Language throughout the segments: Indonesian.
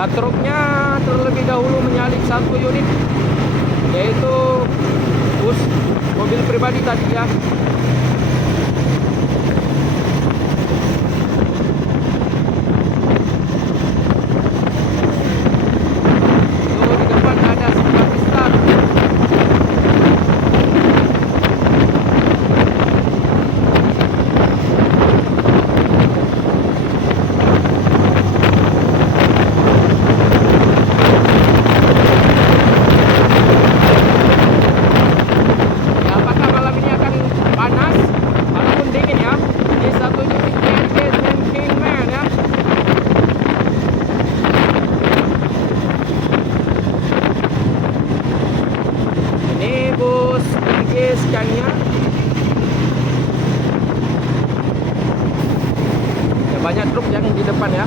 Ya, truknya terlebih dahulu menyalip satu unit, yaitu bus mobil pribadi tadi ya. Tuh di depan ada simpati star. Ya, apakah malam ini akan panas ataupun dingin ya? Ini satu unit TNG Tanking Man ya. Ini bus TNG Scania. Ya, banyak truk yang di depan ya.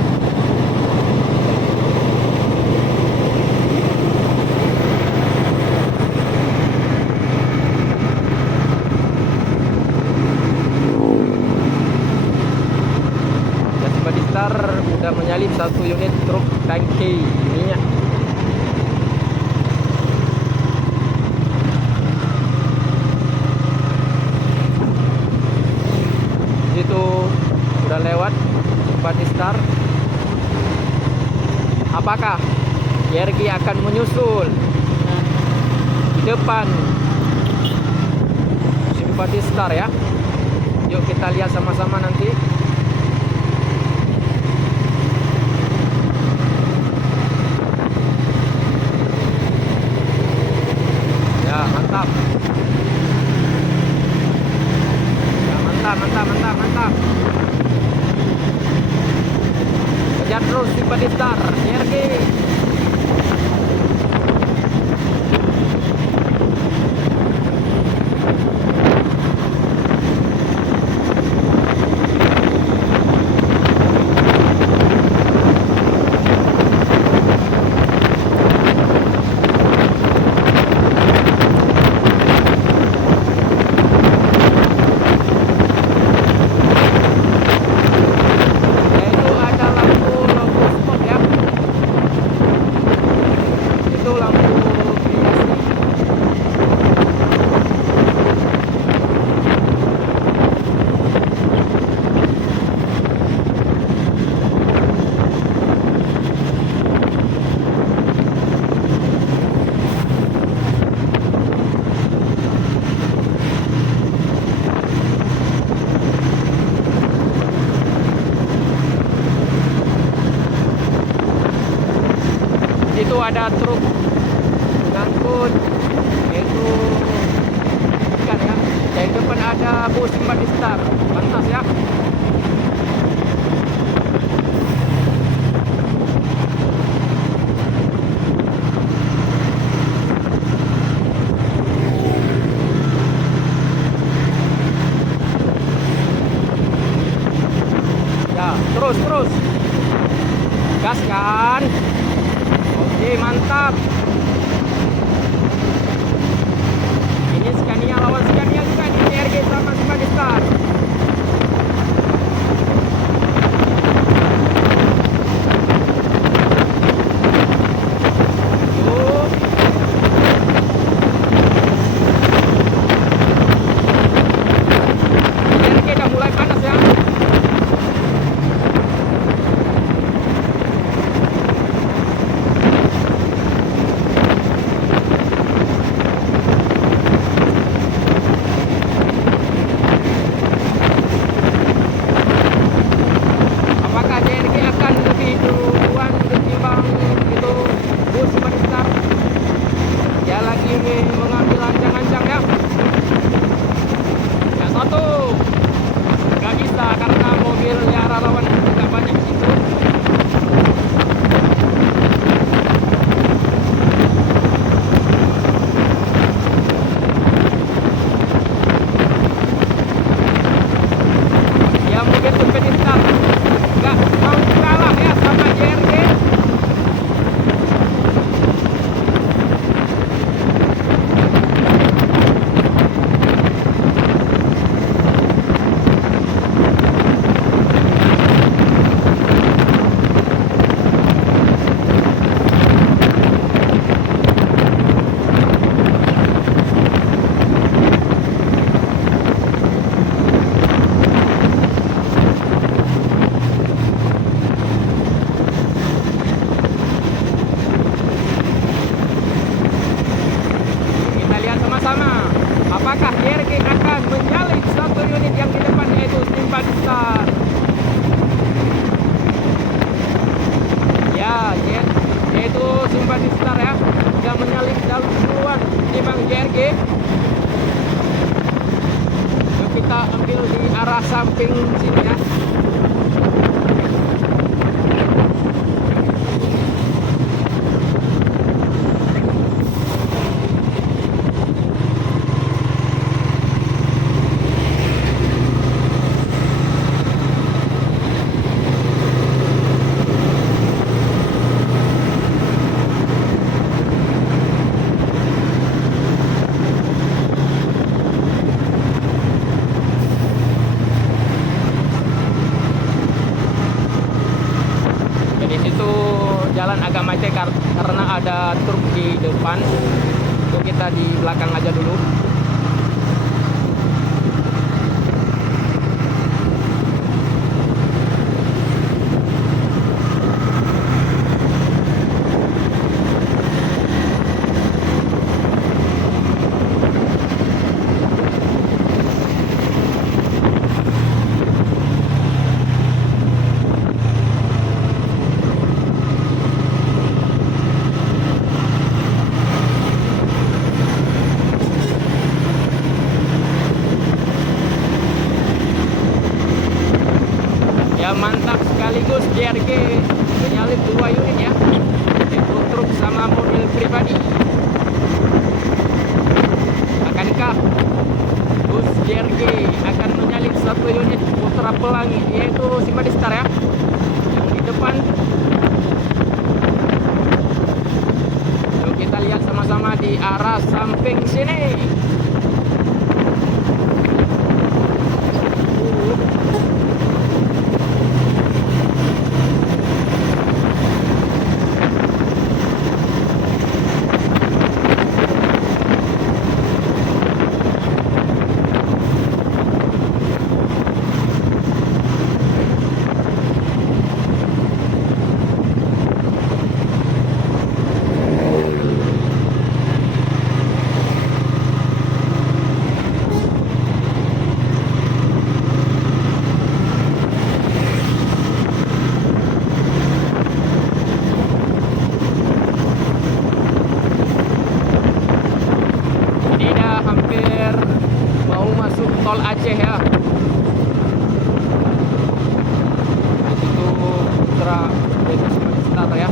Simpati Star udah menyalip satu unit truk tangki minyak. Itu udah lewat Simpati Star. Apakah JRG akan menyusul di depan Simpati Star ya? Yuk kita lihat sama-sama nanti. Ya, mantap. Ya, mantap, mantap, mantap, mantap. Kejar terus Simpati Star, JRG. Yaitu ada lampu stop ya. Itu lampu biasa. Itu ada truk ngangkut, yaitu ikan ya. Dari depan ada bus Simpati Star, pantas ya. Ya, terus gas kan. Oke, mantap. Ini Scania lawan Scania juga di JRG sama Simpati Star. Tuh. JRG udah mulai panas ya. Apakah JRG akan lebih duluan ketimbang itu bus Simpati Star? Dia lagi mengambil ancang-ancang ya. Ya, satu. Gak bisa karena mobilnya arah lawan tidak banyak itu. Ya, mobil Simpati Star nggak mau kalah ya sama JRG. sini ya. Di situ jalan agak macet karena ada truk di depan. So kita di belakang aja dulu. Ya mantap sekaligus JRG menyalip 2 unit ya, itu truk sama mobil pribadi. Akankah bus JRG akan menyalip 1 unit putra pelangi, yaitu Simba Star ya, yang di depan? Yuk kita lihat sama-sama di arah samping sini. Tol Aceh ya. Di situ putra dari Simba ya.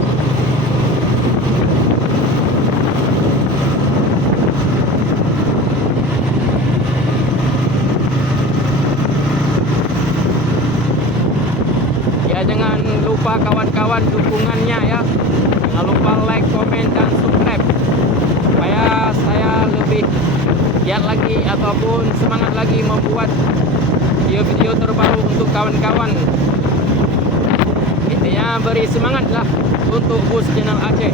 Ya jangan lupa kawan-kawan dukungannya ya. Jangan lupa like, komen, dan subscribe supaya saya lebih giat lagi ataupun semangat lagi membuat video-video terbaru untuk kawan-kawan. Intinya beri semangat lah untuk bus channel Aceh.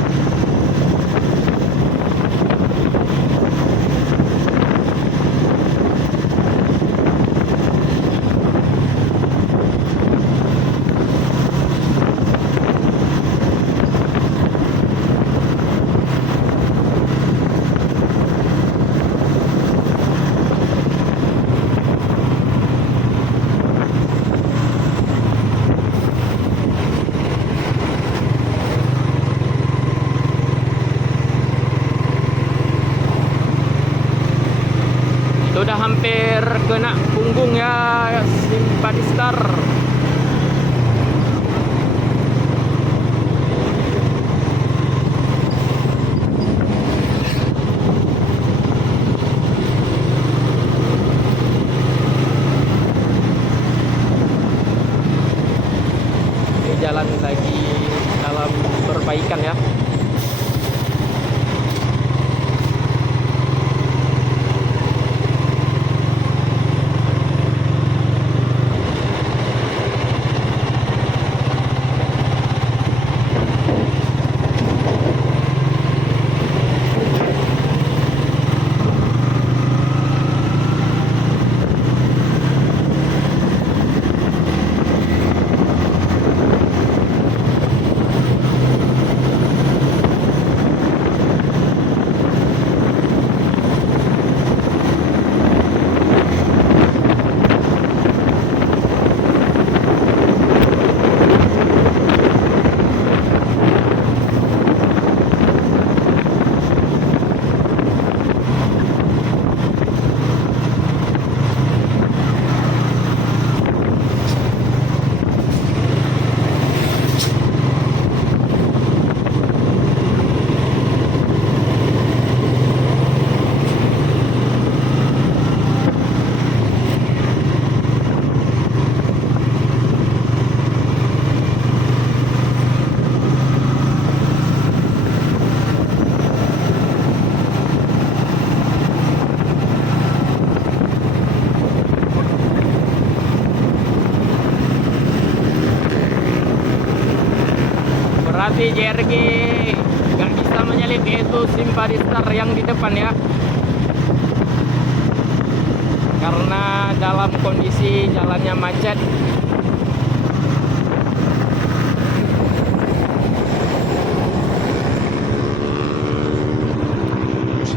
Sudah hampir kena punggung ya Simba Star. Ini jalan lagi dalam perbaikan ya. Hati-hati JRG, nggak bisa menyalip, yaitu Simpadi Star yang di depan ya. Karena dalam kondisi jalannya macet.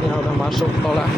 Udah masuk tol lah.